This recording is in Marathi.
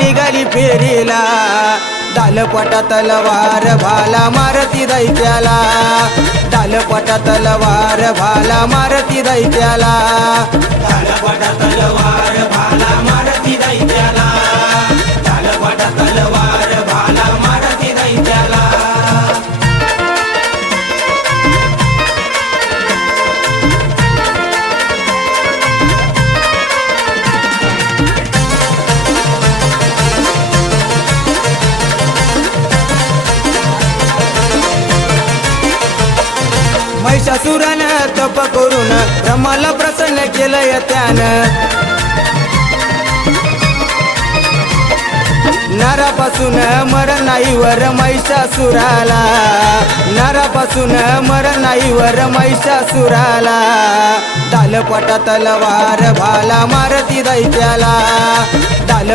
निघाली फेरीला डालपटा तलवार भाला मारती दैत्याला डालपटा तलवार भाला मारती दैत्याला डालपटा तलवार भाला मारती दैत्याला डालपटा तलवार भाला मारती दैत्याला महिषासुरानं तप करून ब्रह्माला प्रसन्न केलंय त्यानं नरापासून मरण नाही वर महिषासुराला नरापासून मरण नाही वर महिषासुराला डालपटा तलवार भाला मारती दैत्याला डाल